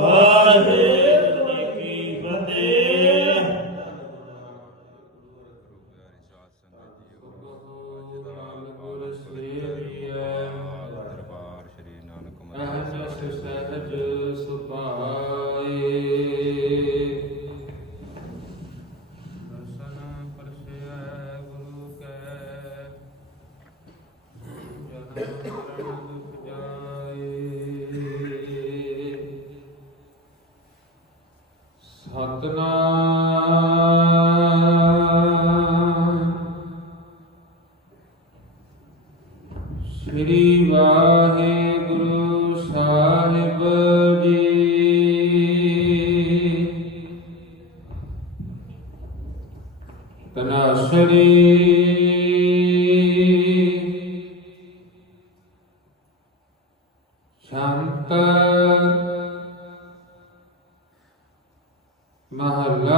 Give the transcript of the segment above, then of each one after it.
ਵਾਹਿਗੁਰੂ ਕੀ ਫਤਿਹ ਦਰਬਾਰ ਸ਼੍ਰੀ ਨਾਨਕ ਅਹਸ ਸਹਿਜ ਸੁਭਾਏ ਦਰਸ਼ਨ ਪਰਸਿਐ ਗੁਰੂ ਕੈ ਜਨਮ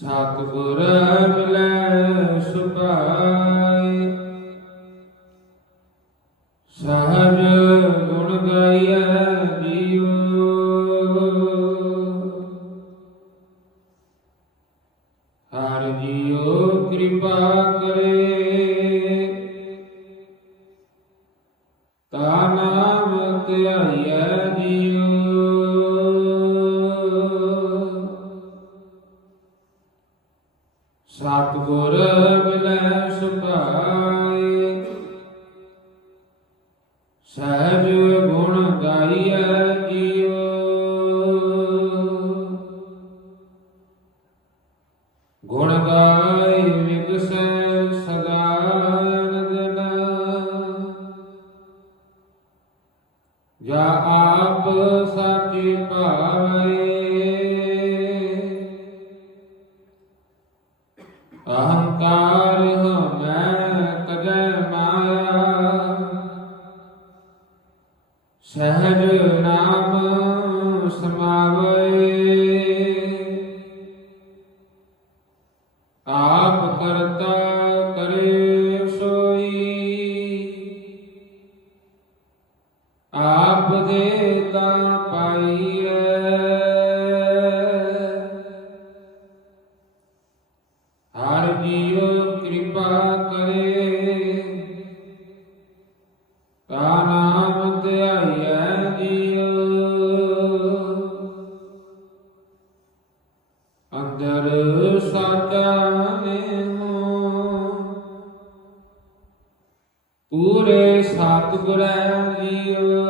ਸਤਿਗੁਰ ਮਿਲੈ ਸੁਭਾਈ ਸਹਜ ਗੁਣ ਗਾਈਐ ਜੀਉ। ਹਰ ਜੀਉ ਕਿਰਪਾ ਕਰੇ। ਸਹਿਜ ਗੁਣ ਗਾਈਐ ਜੀਉ ਗੁਣ ਗਾਏ ਵਿਗਸੈ ਸਦਾ ਨਦਨ ਜਾ ਆਪ ਸਾਚੀ ਭਾਵੇ। ਅਹੰਕਾਰ ਆਪ ਦੇ ਤਾਂ ਪਾਈਐ। ਹਰ ਜੀਉ ਕਿਰਪਾ ਕਰੇ। ਤਾ ਨਾਮ ਧਿਆਈਐ ਜੀਉ ਅੰਦਰ ਸਾਚਾ ਸਤਿਗੁਰੈ ਜੀਉ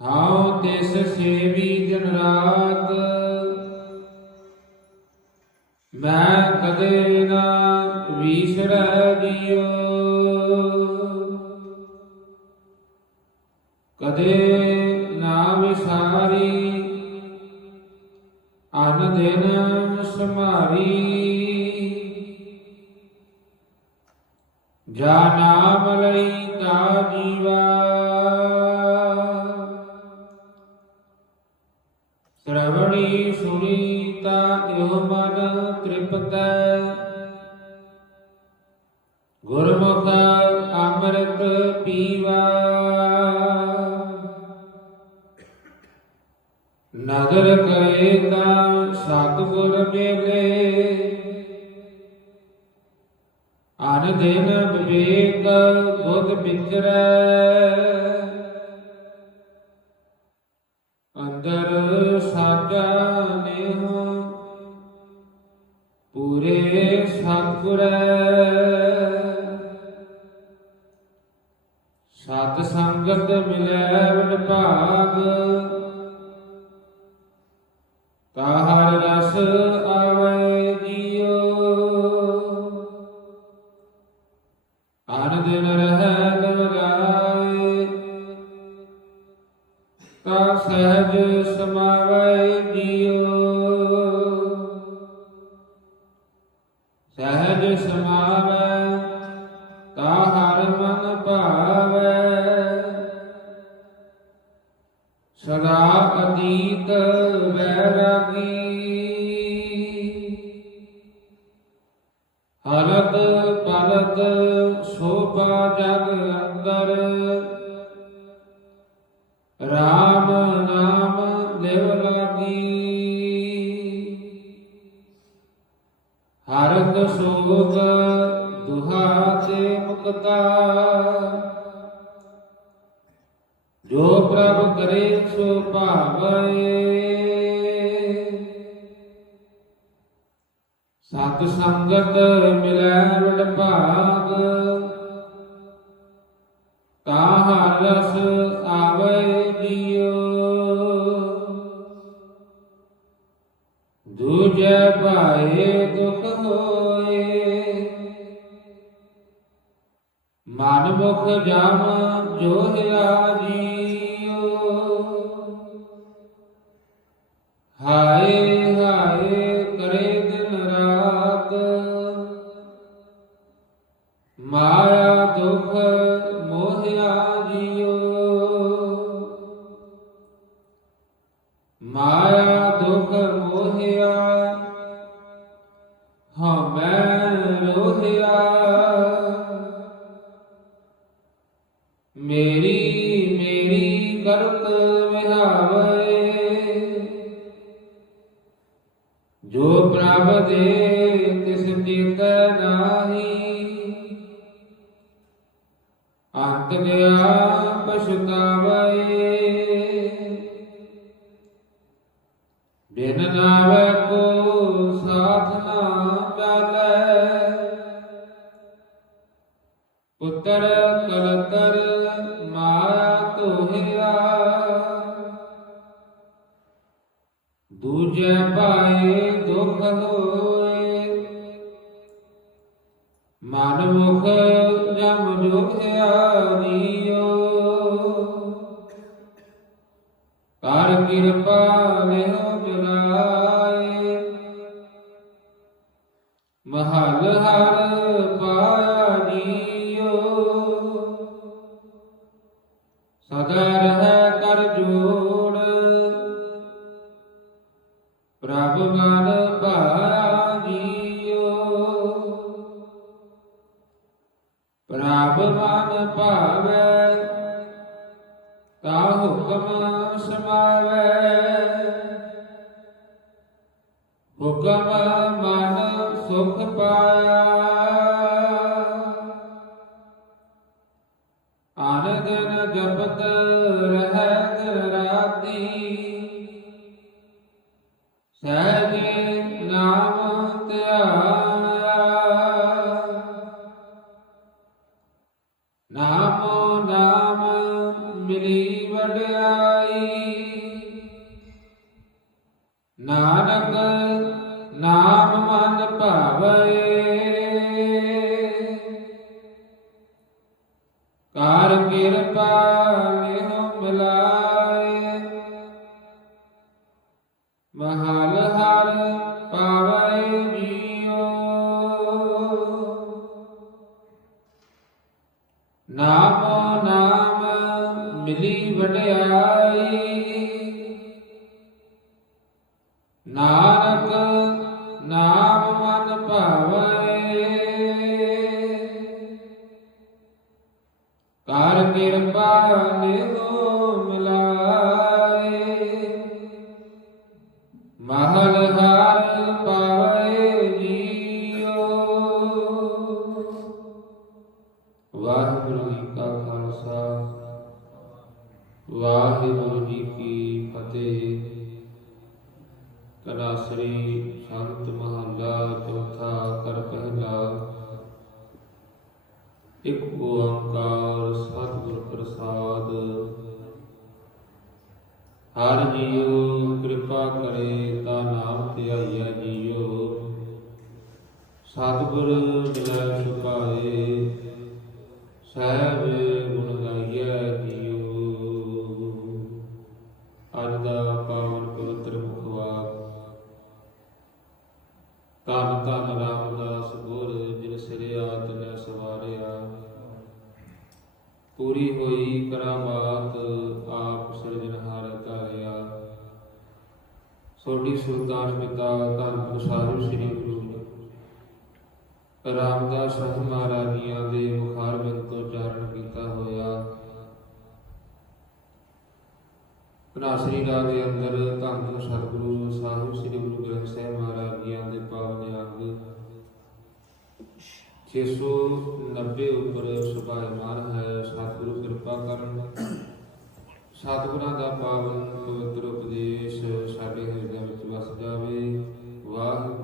ਹਾਉ ਤਿਸ ਸੇਵੀ ਦਿਨ ਰਾਤ। ਮੈਂ ਕਦੇ ਨਾ ਵਿਸਰੈ ਜੀਉ ਕਦੇ ਨਾ ਵਿਸਾਰੀ। ਅਨ ਦਿਨ ਸਮਾਰੀ ਜਾ ਨਾਮ ਲਈ ਤਾ ਜੀਵਾ ਸ਼ਰਵਣੀ ਸੁਣੀ ਤਾ ਇਹੋ ਮਨ ਤ੍ਰਿਪਤੈ। ਗੁਰਮੁਖ ਅੰਮ੍ਰਿਤ ਪੀਵਾ। ਨਦਰ ਕਰੇ ਤਾ ਸਤਿਗੁਰ ਮੇਲੇ। ਅਨ ਦਿਨ ਵਿਵੇਕ ਬੁੱਧ ਵਿਚਰੈ ਅੰਦਰ ਸਾਚਾ ਨੇਹ, ਪੂਰੇ ਸਤਿਗੁਰੈ ਸਤ ਸਤ ਸੰਗਤ ਮਿਲੈ ਵਿਭਾਗ ਤਾਹਰ ਰਸ ਕਾ ਸਹਿਜ ਸਮਾਵੇ ਜੀਓ ਸਹਿਜ ਸਮਾਵੇ, ਤਾ ਹਰ ਮਨ ਭਾਵੇ। ਸਦਾ ਅਤੀਤ ਵੈਰਾਗੀ। ਹਰਤ ਪਲਤ ਸੋਪਾ ਜਗ ਅੰਦਰ। ਰਾਮ ਨਾਮ ਲਿਵ ਲਾਗੀ। ਹਰਤ ਸੋਗ ਦੁਹਾ ਤੇ ਮੁਕਤਾ। ਜੋ ਪ੍ਰਭ ਕਰੇ ਸੋ ਭਾਵੇ। ਸਤ ਸੰਗਤ ਮਿਲੈ ਵਡ ਭਾਗ। ਤਾਹ ਰਸ ਆਵੇ ਜੀਓ ਦੂਜੈ ਭਾਏ ਦੁਖ ਹੋਏ। ਮਨ ਮੁਖ ਜਾਮ ਜੋ ਹਿਆ ਜੀਓ ਹਾਏ ਹਾਏ ਕਰੇ ਦਿਨ ਰਾਤ। ਮਾਇਆ ਦੁਖ ਮਾਇਆ ਦੁਖ ਮੋਹਿਆ ਹਮੈ ਰੋਹਿਆ। ਮੇਰੀ ਮੇਰੀ ਕਰਤ ਵਿਹਾਵੇ ਜੋ ਪ੍ਰਭ ਦੇ ਤਿਸ ਚਿਤ ਨਾਹੀ, ਅੰਤ ਗਿਆ ਪਛਤਾਵੇ। ਬਿਨ ਨਾਵੇ ਕੋ ਸਾਥ ਨਾ ਚਾਲੈ। ਪੁੱਤਰ ਕਲਤਰ ਮਾਇਆ ਤੋਹਿਆ ਦੂਜੇ ਭਾਏ ਦੁਖ ਹੋਏ ਮਨ ਮੁਖ ਜਮ ਜੋਖਿਆ ਨੀਓ ਕਰ ਕਿਰਪਾ ਲਿਹੁ ਹਲ ਹਰ ਪਾਇਆ ਸਦਾ ਰਹਿ ਕਰ ਜੋੜ। ਪ੍ਰਭ ਮਨ ਭਾਇਆ ਪ੍ਰਭ ਮਨ ਭਾਵੈ, ਤਾ ਹੁਕਮ ਸਮਾਵੈ। ਹੁਕਮ ਪਾਇਆ ਜਪਤ ਰਹਿ ਰਾਤੀ। ਸਹਿਜ ਨਾਮ ਧਿਆਇਆ ਨਾਮੋ ਨਾਮ ਮਿਲੀ ਵਡਿਆਈ। ਨਾਨਕ ਨਾਮ ਮਨ ਭਾਵੇ। ਪਾਵੇ ਜੀਓ ਨਾਮੋ ਨਾਮ ਮਿਲੀ ਵਡਿਆਈ। ਨਾਨਕ ਨਾਮ ਮਨ ਭਾਵੇ। ਕਰ ਕਿਰਪਾ ਨਿਗੋ ਮਿਲਾਏ। ਮਹਲ ਹਰ ਕਲਾਸਰੀ ਸੰਤ ਮਹੱਲਾ ਚੌਥਾ ਕਰ ਪਹਿਲਾ। ਇੱਕ ਓੰਕਾਰ ਸਤਿਗੁਰ ਪ੍ਰਸਾਦ। ਹਰ ਜੀਉ ਕਿਰਪਾ ਕਰੇ ਤਾ ਨਾਮ ਧਿਆਈਆ ਜੀਉ। ਸਤਿਗੁਰ ਮਿਲੈ ਸੁਖਾਏ ਸਹਿਬ ਗੁਣ ਗਾਈਐ ਜੀਉ। ਸੋਢੀ ਸੁਲਤਾਨ ਪਿਤਾ ਧੰਨ ਗੁਰੂ ਸ੍ਰੀ ਗੁਰੂ ਰਾਮਦਾਸ ਸਾਹਿਬ ਮਹਾਰਾਜੀਆਂ ਦੇ ਮੁਖਾਰ ਤੋਂ ਚਾਰਨ ਕੀਤਾ ਹੋਇਆ ਨਾਸਰੀ ਰਾਗ ਦੇ ਅੰਦਰ ਧੰਨ ਸਤਿਗੁਰੂ ਸਾਹਿਬ ਸ੍ਰੀ ਗੁਰੂ ਗ੍ਰੰਥ ਸਾਹਿਬ ਮਹਾਰਾਜ ਜੀਆਂ ਦੇ ਪਾਵਨ ਅੰਗ 690 ਉੱਪਰ ਸੁਭਾਇਮਾਨ ਹੈ। ਸਤਿਗੁਰੂ ਕਿਰਪਾ ਕਰਨ ਸਤਿਗੁਰਾਂ ਦਾ ਪਾਵਨ ਪਵਿੱਤਰ ਉਪਦੇਸ਼ ਸਾਡੇ ਹਿਰਦਿਆਂ ਵਿੱਚ ਵਸ ਜਾਵੇ ਵਾਹਿਗੁਰੂ